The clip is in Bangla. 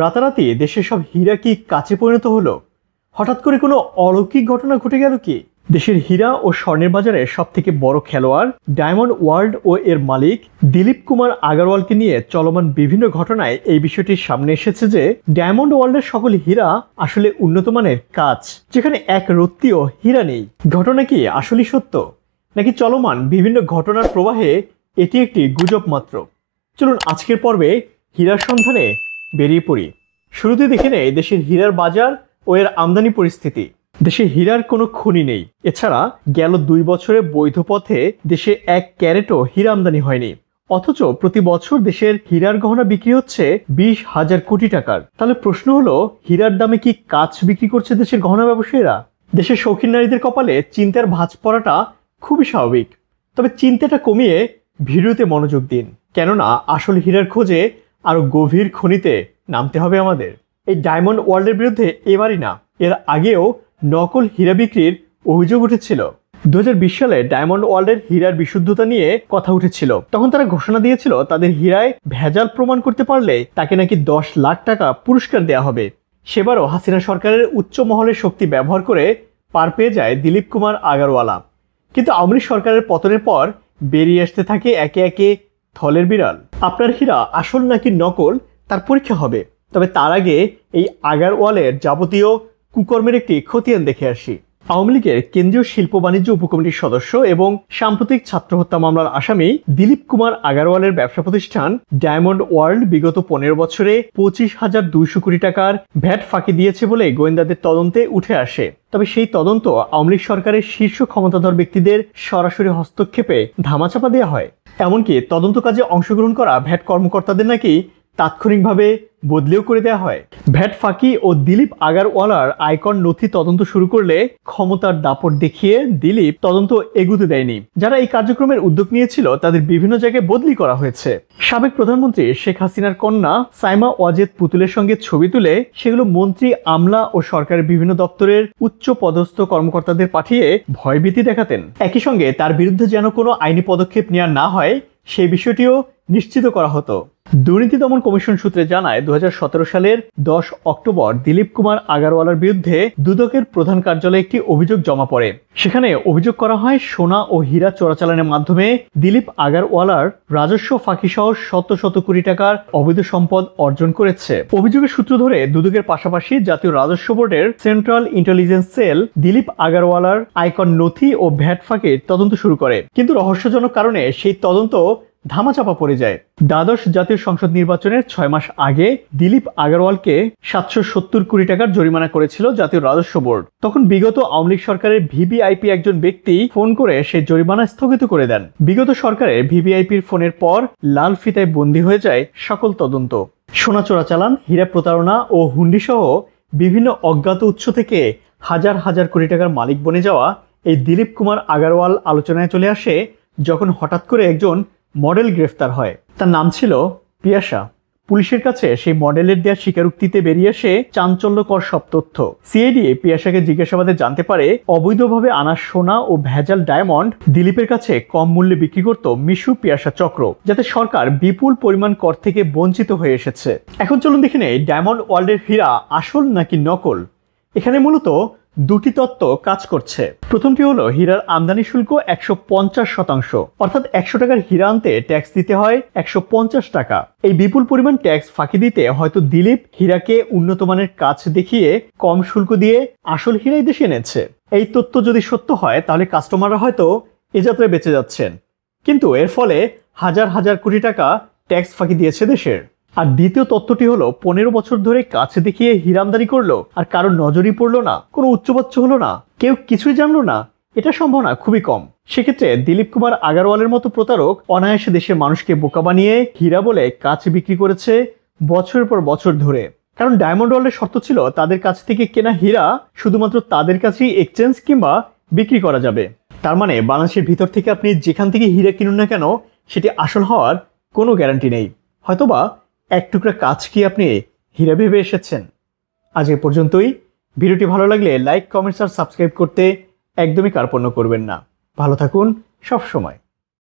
রাতারাতি দেশের সব হীরা কি কাচে পরিণত হলো? হঠাৎ করে কোনো অলৌকিক ঘটনা ঘটে গেল কি? দেশের হীরা ও স্বর্ণের বাজারে সব থেকে বড় খেলোয়াড় ডায়মন্ড ওয়ার্ল্ড ও এর মালিক দিলীপ কুমার আগারওয়ালকে নিয়ে চলমান বিভিন্ন ঘটনায় এই বিষয়টি সামনে এসেছে যে ডায়মন্ড ওয়ার্ল্ডের সকল হীরা আসলে উন্নত মানের কাচ, যেখানে এক রত্তিও হীরা নেই। ঘটনা কি আসলেই সত্য, নাকি চলমান বিভিন্ন ঘটনার প্রবাহে এটি একটি গুজব মাত্র? চলুন আজকের পর্বে হীরার সন্ধানে বেরিয়ে পড়ি। শুরুতে দেখে নেই দেশের হীরার বাজার ও এর আমদানি পরিস্থিতি। দেশে হীরার কোনো খনি নেই। এছাড়া গেল 2 বছরে বৈধ পথে দেশে 1 ক্যারেটও হীরা আমদানি হয়নি। অথচ প্রতি বছর দেশের হীরার গহনা বিক্রি হচ্ছে 20,000 কোটি টাকার। তাহলে প্রশ্ন হলো, হীরার দামে কি কাচ বিক্রি করছে দেশের গহনা ব্যবসায়ীরা? দেশের শৌখিন নারীদের কপালে চিন্তার ভাঁজ পড়াটা খুবই স্বাভাবিক। তবে চিন্তাটা কমিয়ে ভিডিওতে মনোযোগ দিন, কেননা আসল হীরার খোঁজে আরো গভীর খনিতে নামতে হবে আমাদের। এই ডায়মন্ড ওয়ার্ল্ডের বিরুদ্ধে এবারই না, এর আগেও নকল হীরা বিক্রির অভিযোগ উঠেছিল। 2020 সালে ডায়মন্ড ওয়ার্ল্ডের হীরার বিশুদ্ধতা নিয়ে কথা উঠেছিল। তখন তারা ঘোষণা দিয়েছিল তাদের হীরায় ভেজাল প্রমাণ করতে পারলে তাকে নাকি 10 লাখ টাকা পুরস্কার দেওয়া হবে। সেবারও হাসিনা সরকারের উচ্চ মহলের শক্তি ব্যবহার করে পার পেয়ে যায় দিলীপ কুমার আগারওয়ালা। কিন্তু আওয়ামী লীগ সরকারের পতনের পর বেরিয়ে আসতে থাকে একে একে থলের বিড়াল। আপনার হীরা আসল নাকি নকল তার পরীক্ষা হবে। তবে তার আগে এই আগারওয়ালের যাবতীয় কুকর্মের একটি খতিয়ান দেখে আসি। আওয়ামী লীগের কেন্দ্রীয় শিল্প বাণিজ্য উপকমিটির সদস্য এবং সাম্প্রতিক ছাত্র হত্যা মামলার আসামি দিলীপ কুমার আগারওয়ালের ব্যবসা প্রতিষ্ঠান ডায়মন্ড ওয়ার্ল্ড বিগত 15 বছরে 25,200 কোটি টাকার ভ্যাট ফাঁকি দিয়েছে বলে গোয়েন্দাদের তদন্তে উঠে আসে। তবে সেই তদন্ত আওয়ামী লীগ সরকারের শীর্ষ ক্ষমতাধর ব্যক্তিদের সরাসরি হস্তক্ষেপে ধামাচাপা দেওয়া হয়। এমনকি তদন্ত কাজে অংশগ্রহণ করা ভ্যাট কর্মকর্তাদের নাকি তাৎক্ষণিকভাবে বদলেও করে দেওয়া হয়। ভ্যাট ফাঁকি ও দিলীপ আগারওয়ালার আয়কর নথি তদন্ত শুরু করলে ক্ষমতার দাপট দেখিয়ে দিলীপ তদন্ত এগুতে দেয়নি। যারা এই কার্যক্রমের উদ্যোগ নিয়েছিল তাদের বিভিন্ন জায়গায় বদলি করা হয়েছে। সাবেক প্রধানমন্ত্রী শেখ হাসিনার কন্যা সাইমা ওয়াজেদ পুতুলের সঙ্গে ছবি তুলে সেগুলো মন্ত্রী, আমলা ও সরকারের বিভিন্ন দপ্তরের উচ্চ পদস্থ কর্মকর্তাদের পাঠিয়ে ভয়ভীতি দেখাতেন। একই সঙ্গে তার বিরুদ্ধে যেন কোনো আইনি পদক্ষেপ নেওয়া না হয় সেই বিষয়টিও নিশ্চিত করা হতো। দুর্নীতি দমন কমিশন সূত্রে জানায় 2017 সালের 10 অক্টোবর দিলীপ কুমার আগারওয়ালার বিরুদ্ধে দুদকের প্রধান কার্যালয়ে একটি অভিযোগ জমা পড়ে। সেখানে অভিযোগ করা হয় সোনা ও হীরা চোরাচালানের মাধ্যমে দিলীপ আগারওয়ালার রাজস্ব ফাঁকি সহ শত শত কোটি টাকার অবৈধ সম্পদ অর্জন করেছে। অভিযোগের সূত্র ধরে দুদকের পাশাপাশি জাতীয় রাজস্ব বোর্ডের সেন্ট্রাল ইন্টেলিজেন্স সেল দিলীপ আগারওয়ালার আয়কর নথি ও ভ্যাট ফাঁকির তদন্ত শুরু করে। কিন্তু রহস্যজনক কারণে সেই তদন্ত ধামাচাপা পড়ে যায়। দ্বাদশ জাতীয় সংসদ নির্বাচনের 6 মাস আগে দিলীপ আগারওয়ালকে 770 কোটি টাকার জরিমানা করেছিল জাতীয় রাজস্ব বোর্ড। তখন বিগত আওয়ামী লীগ সরকারের ভিভিআইপি একজন ব্যক্তি ফোন করে সেই জরিমানা স্থগিত করে দেন। বিগত সরকারের ভিভিআইপির ফোনের পর লাল ফিতায় বন্দী হয়ে যায় সকল তদন্ত। সোনা চোরাচালান, হীরা প্রতারণা ও হুন্ডি সহ বিভিন্ন অজ্ঞাত উৎস থেকে হাজার হাজার কোটি টাকার মালিক বনে যাওয়া এই দিলীপ কুমার আগারওয়াল আলোচনায় চলে আসে যখন হঠাৎ করে একজন মডেল গ্রেফতার হয়। তার নাম ছিল পিয়াসা। পুলিশের কাছে সেই মডেলের দেওয়া স্বীকারোক্তিতে বেরিয়ে আসে চাঞ্চল্যকর সব তথ্য। সিআইডি পিয়াসাকে জিজ্ঞাসাবাদে জানতে পারে অবৈধভাবে আনা সোনা ও ভেজাল ডায়মন্ড দিলীপের কাছে কম মূল্যে বিক্রি করত মিশু পিয়াসা চক্র, যাতে সরকার বিপুল পরিমাণ কর থেকে বঞ্চিত হয়ে এসেছে। এখন চলুন দেখে নেই ডায়মন্ড ওয়ার্ল্ডের হীরা আসল নাকি নকল। এখানে মূলত দুটি তত্ত্ব কাজ করছে। প্রথমটি হলো হীরার আমদানি শুল্ক 150%, অর্থাৎ 100 টাকার হীরা আনতে ট্যাক্স দিতে হয় 150 টাকা। এই বিপুল পরিমাণ ট্যাক্স ফাঁকি দিতে হয়তো দিলীপ হীরাকে উন্নত মানের কাচ দেখিয়ে কম শুল্ক দিয়ে আসল হীরাই দেশে এনেছে। এই তথ্য যদি সত্য হয় তাহলে কাস্টমাররা হয়তো এ যাত্রায় বেঁচে যাচ্ছেন, কিন্তু এর ফলে হাজার হাজার কোটি টাকা ট্যাক্স ফাঁকি দিয়েছে দেশের। আর দ্বিতীয় তত্ত্বটি হলো 15 বছর ধরে কাছে দেখিয়ে হীরা আমদানি করলো আর কারোর নজরই পড়লো না, কোনো উচ্চবাচ্য হলো না, কেউ কিছুই জানলো না। এটা সম্ভাবনা খুবই কম। সেক্ষেত্রে দিলীপ কুমার আগারওয়ালের মতো প্রতারক অনায়াসে দেশের মানুষকে বোকা বানিয়ে হীরা বলে কাচ বিক্রি করেছে বছরের পর বছর ধরে। কারণ ডায়মন্ড ওয়ার্ল্ডের শর্ত ছিল তাদের কাছ থেকে কেনা হীরা শুধুমাত্র তাদের কাছেই এক্সচেঞ্জ কিংবা বিক্রি করা যাবে। তার মানে বাংলাদেশের ভিতর থেকে আপনি যেখান থেকে হীরা কিনুন না কেন সেটি আসল হওয়ার কোনো গ্যারান্টি নেই। হয়তোবা এক টুকরা কাজ কি আপনি হীরা ভেবে এসেছেন। আজ এ পর্যন্তই। ভিডিওটি ভালো লাগলে লাইক, কমেন্টস আর সাবস্ক্রাইব করতে একদমই কার্পণ্য করবেন না। ভালো থাকুন সব সময়।